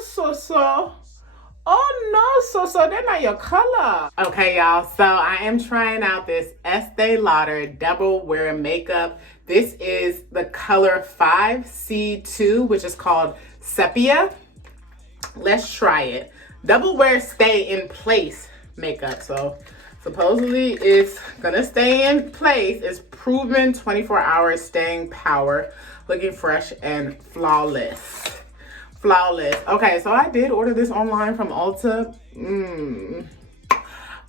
so. Oh no, so they're not your color. Okay, y'all, so I am trying out this Estee Lauder Double Wear Makeup. This is the color 5C2, which is called Sepia. Let's try it. Double Wear Stay in Place makeup. So supposedly it's gonna stay in place. It's proven 24 hours staying power, looking fresh and flawless. Flawless. Okay, so I did order this online from Ulta.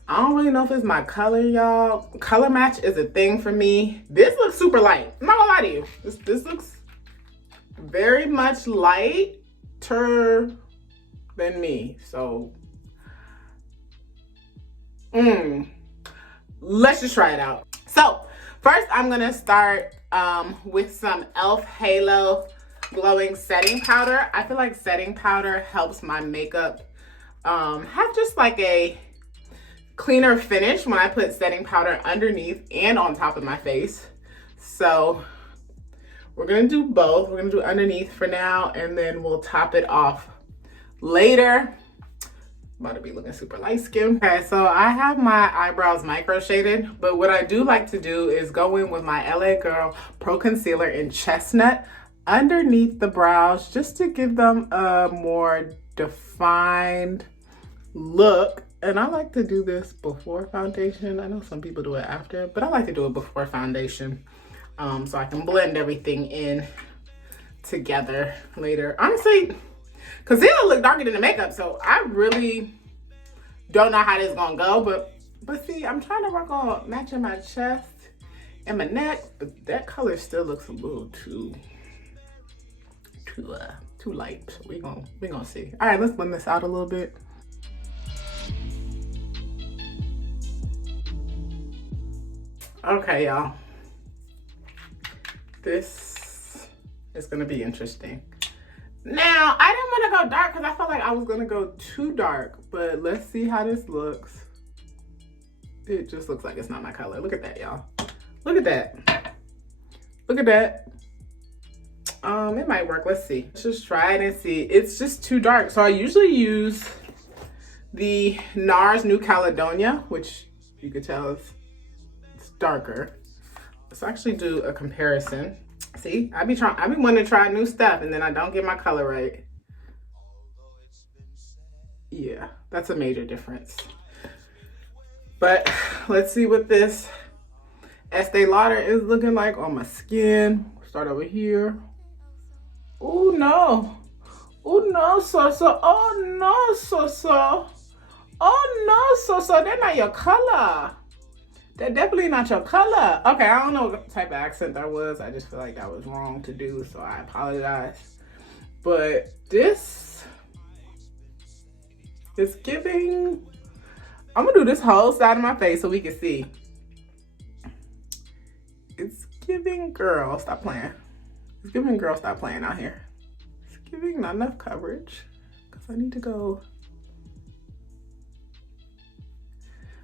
I don't really know if it's my color, y'all. Color match is a thing for me. This looks super light. I'm not gonna lie to you. This looks very much lighter than me. So, let's just try it out. So, first I'm gonna start with some e.l.f. Halo glowing setting powder. I feel like setting powder helps my makeup have just like a cleaner finish when I put setting powder underneath and on top of my face. So we're gonna do both. We're gonna do underneath for now, and then we'll top it off later. I'm about to be looking super light skinned. Okay, so I have my eyebrows micro shaded, but what I do like to do is go in with my LA Girl Pro Concealer in Chestnut underneath the brows, just to give them a more defined look. And I like to do this before foundation. I know some people do it after, but I like to do it before foundation, so I can blend everything in together later. Honestly, concealer look darker than the makeup, so I really don't know how this is gonna go, but see, I'm trying to work on matching my chest and my neck, but that color still looks a little too light. So we gonna see. All right, let's blend this out a little bit. Okay, y'all. This is gonna be interesting. Now, I didn't want to go dark because I felt like I was gonna go too dark, but let's see how this looks. It just looks like it's not my color. Look at that, y'all. Look at that. Look at that. It might work. Let's see. Let's just try it and see. It's just too dark. So I usually use the NARS New Caledonia, which you could tell it's darker. Let's actually do a comparison. See, I be wanting to try new stuff and then I don't get my color right. Yeah, that's a major difference. But let's see what this Estee Lauder is looking like on my skin. Start over here. Oh no. Oh no, so. Oh no, so. Oh no, so. They're not your color. They're definitely not your color. Okay, I don't know what type of accent that was. I just feel like that was wrong to do, so I apologize. But this is giving... I'm gonna do this whole side of my face so we can see. It's giving girl, stop playing. It's giving girl, stop playing out here. It's giving not enough coverage because I need to go...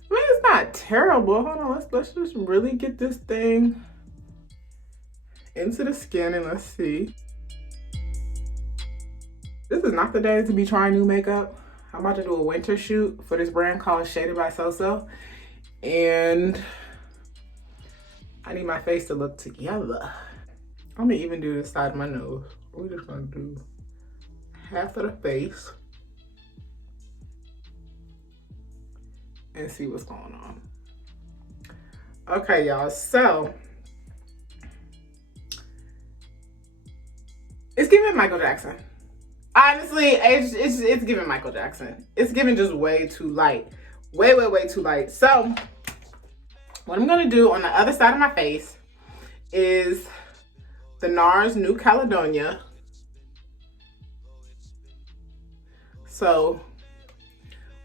I mean, it's not terrible. Hold on, let's just really get this thing into the skin and let's see. This is not the day to be trying new makeup. I'm about to do a winter shoot for this brand called Shaded by So-So. And I need my face to look together. I'm gonna even do this side of my nose. We're just gonna do half of the face and see what's going on. Okay, y'all, so it's giving Michael Jackson. Honestly, it's giving Michael Jackson. It's giving just way too light. Way too light. So what I'm gonna do on the other side of my face is the NARS New Caledonia. So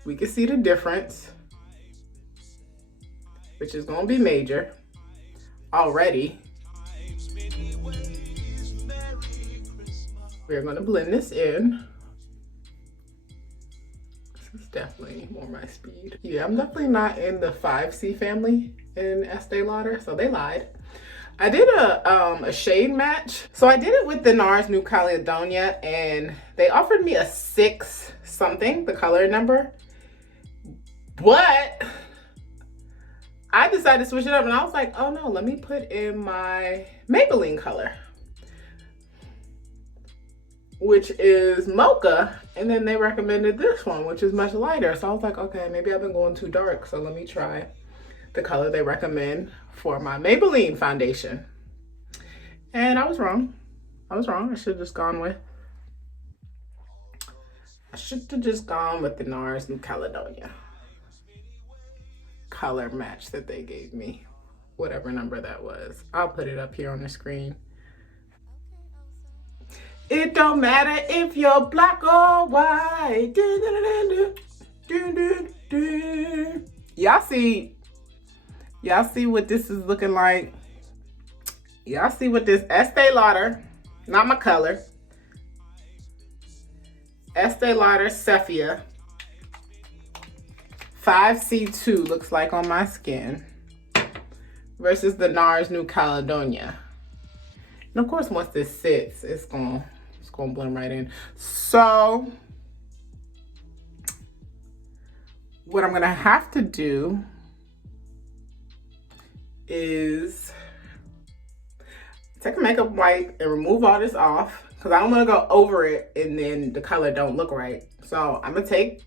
we can see the difference, which is gonna be major already. We're gonna blend this in. This is definitely more my speed. Yeah, I'm definitely not in the 5C family in Estee Lauder, so they lied. I did a shade match. So I did it with the NARS New Caledonia, and they offered me a 6 something, the color number. But I decided to switch it up, and I was like, oh no, let me put in my Maybelline color, which is mocha. And then they recommended this one, which is much lighter. So I was like, okay, maybe I've been going too dark. So let me try the color they recommend for my Maybelline foundation. And I was wrong. I should have just gone with the NARS New Caledonia color match that they gave me, whatever number that was. I'll put it up here on the screen. It don't matter if you're black or white. Y'all see what this is looking like? Y'all see what this Estee Lauder, not my color, Estee Lauder Sepia 5C2 looks like on my skin versus the NARS New Caledonia. And of course, once this sits, it's gonna blend right in. So what I'm gonna have to do is take a makeup wipe and remove all this off, because I don't want to go over it and then the color don't look right. So I'm gonna take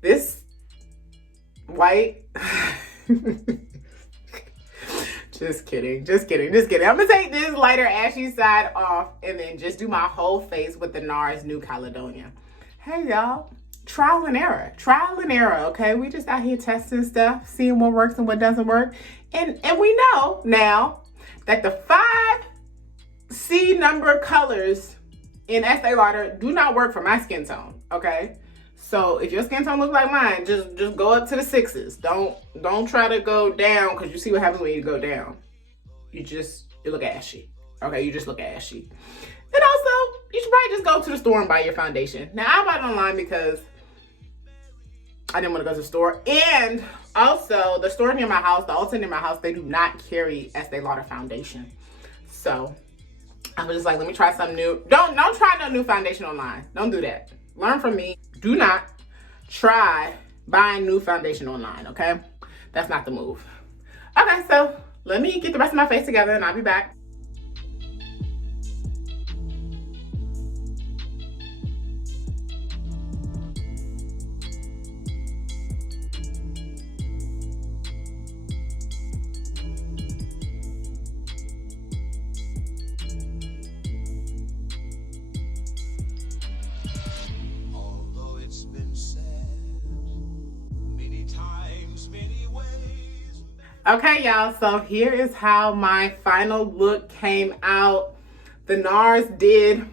this white just kidding. I'm gonna take this lighter ashy side off and then just do my whole face with the NARS New Caledonia. Hey y'all, trial and error, okay? We just out here testing stuff, seeing what works and what doesn't work. And we know now that the 5C number colors in Estee Lauder do not work for my skin tone, okay? So if your skin tone looks like mine, just go up to the 6s. Don't try to go down, because you see what happens when you go down. You look ashy. Okay, you just look ashy. And also, you should probably just go to the store and buy your foundation. Now, I bought it online because I didn't want to go to the store. And also, the store near my house, the Ulta near my house, they do not carry Estee Lauder foundation. So I was just like, let me try something new. Don't try no new foundation online. Don't do that. Learn from me. Do not try buying new foundation online, okay? That's not the move. Okay, so let me get the rest of my face together and I'll be back. Okay, y'all, so here is how my final look came out. The NARS did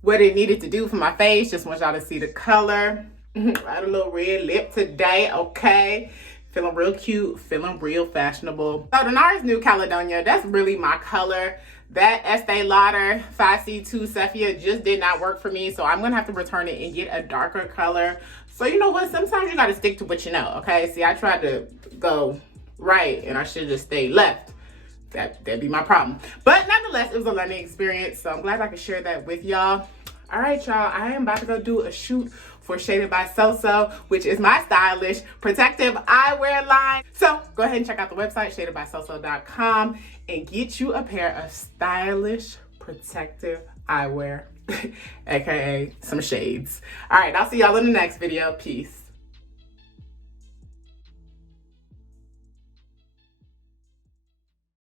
what it needed to do for my face. Just want y'all to see the color. I had a little red lip today, okay? Feeling real cute, feeling real fashionable. So the NARS New Caledonia, that's really my color. That Estee Lauder 5C2 Sepia just did not work for me, so I'm gonna have to return it and get a darker color. So you know what, sometimes you gotta stick to what you know, okay? See, I tried to go right and I should just stay left. That'd be my problem. But nonetheless, it was a learning experience, so I'm glad I could share that with y'all. All right, y'all, I am about to go do a shoot for Shaded by So, which is my stylish protective eyewear line. So go ahead and check out the website, shadedbysoso.com, and get you a pair of stylish protective eyewear, aka some shades. All right, I'll see y'all in the next video. Peace.